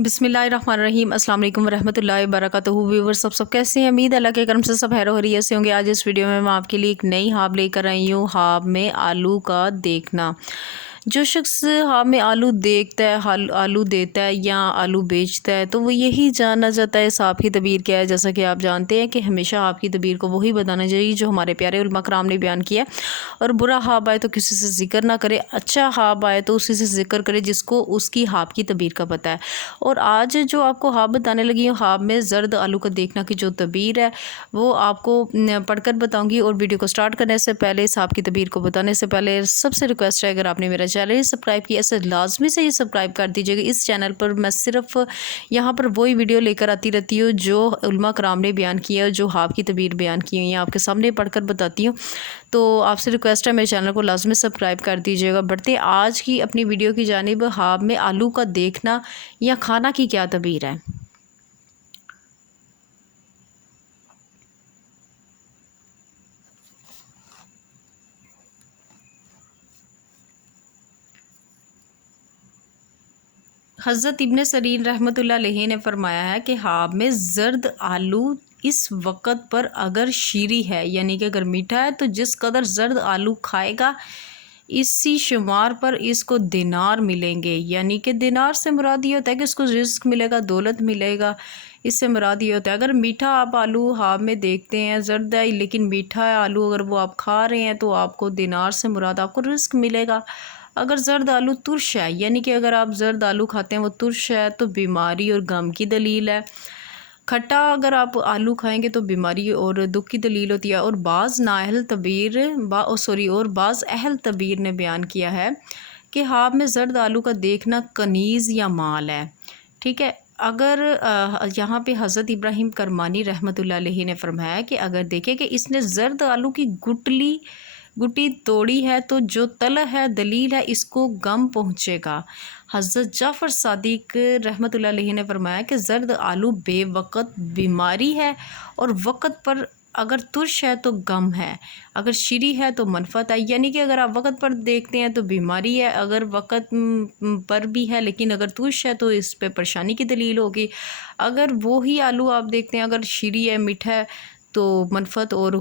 बिस्मिल्लाहिर्रहमानिर्रहीम। अस्सलाम वालेकुम वरहमतुल्लाहि वबरकातुहू। व्यूअर्स सब सब कैसे हैं? उम्मीद है अल्लाह के करम से सब खैर खैरियत से होंगे। आज इस वीडियो में मैं आपके लिए एक नई हाब लेकर आई हूँ। हाब में आलू का देखना। जो शख्स हाब में आलू देखता है, आलू देता है या आलू बेचता है, तो वो यही जानना चाहता है इस हाब की तबीर क्या है। जैसा कि आप जानते हैं कि हमेशा हाब की तबीर को वही बताना चाहिए जो हमारे प्यारे उलमा कराम ने बयान किया। और बुरा हाब आए तो किसी से ज़िक्र ना करे, अच्छा हाब आए तो उसी से ज़िक्र करे जिसको उसकी हाब की तबीर का पता है। और आज जो आपको हाब बताने लगी हूँ, हाब में ज़र्द आलू का देखना की जो तबीर है वो आपको पढ़कर बताऊंगी। और वीडियो को स्टार्ट करने से पहले, इस हाब की तबीर को बताने से पहले सबसे रिक्वेस्ट है, अगर आपने मेरा चैनल सब्सक्राइब किया ऐसे लाजमी से ही सब्सक्राइब कर दीजिएगा। इस चैनल पर मैं सिर्फ यहाँ पर वही वीडियो लेकर आती रहती हूँ जो उलमा कराम ने बयान किया, जो हाब की तबीर बयान की हुई है, आपके सामने पढ़कर बताती हूँ। तो आपसे रिक्वेस्ट है मेरे चैनल को लाजमी सब्सक्राइब कर दीजिएगा। बढ़ते आज की अपनी वीडियो की जानिब। हाब में आलू का देखना या खाना की क्या तबीर है। हज़रत इब्न सरीन रहमतुल्लाह अलैहि ने फरमाया है कि हाब में ज़र्द आलू इस वक़्त पर अगर शीरी है, यानी कि अगर मीठा है, तो जिस कदर ज़र्द आलू खाएगा इसी शुमार पर इसको दिनार मिलेंगे। यानी कि दिनार से मुराद ये होता है कि इसको रिज़्क मिलेगा, दौलत मिलेगा। इससे मुराद ये होता है अगर मीठा आप आलू हाब में देखते हैं, ज़र्द है लेकिन मीठा है आलू, अगर वो आप खा रहे हैं तो आपको दिनार से मुराद आपको रिज़्क मिलेगा। अगर ज़र्द आलू तुर्श है, यानी कि अगर आप ज़र्द आलू खाते हैं वो तुर्श है, तो बीमारी और गम की दलील है। खट्टा अगर आप आलू खाएंगे तो बीमारी और दुख की दलील होती है। और बाज़ नाअहल तबीर और बाज़ अहल तबीर ने बयान किया है कि हाब में ज़र्द आलू का देखना कनीज़ या माल है। ठीक है। अगर यहाँ पे हज़रत इब्राहिम करमानी रहमतुल्लाह अलैहि ने फरमाया कि अगर देखें कि इसने ज़र्द आलू की गुटी तोड़ी है तो जो तलह है दलील है इसको गम पहुँचेगा। हज़रत जाफ़र सादिक रहमतुल्लाह अलैहि ने फरमाया कि ज़र्द आलू बेवक़्त बीमारी है और वक़्त पर अगर तुर्श है तो गम है, अगर शीरी है तो मनफ़त है। यानी कि अगर आप वक़्त पर देखते हैं तो बीमारी है, अगर वक़्त पर भी है लेकिन अगर तुर्श है तो इस पे परेशानी की दलील होगी। अगर वो ही आलू आप देखते हैं अगर शीरी है, मीठा है, तो मनफ़त और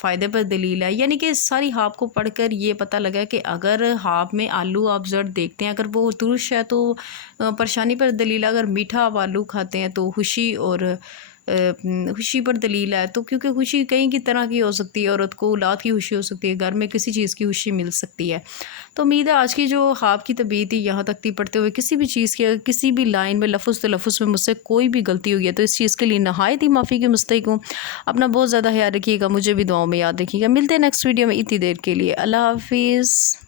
फ़ायदे पर दलील है। यानी कि सारी हाब को पढ़कर ये पता लगा कि अगर हाब में आलू आप ज़र्द देखते हैं, अगर वो तुर्श है तो परेशानी पर दलील है, अगर मीठा आप आलू खाते हैं तो खुशी और खुशी पर दलील है। तो क्योंकि खुशी कई की तरह की हो सकती है, औरत को औलाद की खुशी हो सकती है, घर में किसी चीज़ की खुशी मिल सकती है। तो उम्मीद है आज की जो हाब की तबीर थी यहाँ तक थी। पढ़ते हुए किसी भी चीज़ की किसी भी लाइन में लफ्ज़ तलफ़्फ़ुज़ में मुझसे कोई भी गलती हुई है तो इस चीज़ के लिए नहायत ही माफ़ी की मुस्तहिक़ हूँ। अपना बहुत ज़्यादा ख्याल रखिएगा, मुझे भी दुआओं में याद रखिएगा। मिलते हैं नेक्स्ट वीडियो में। इतनी देर के लिए अल्लाह हाफ़िज़।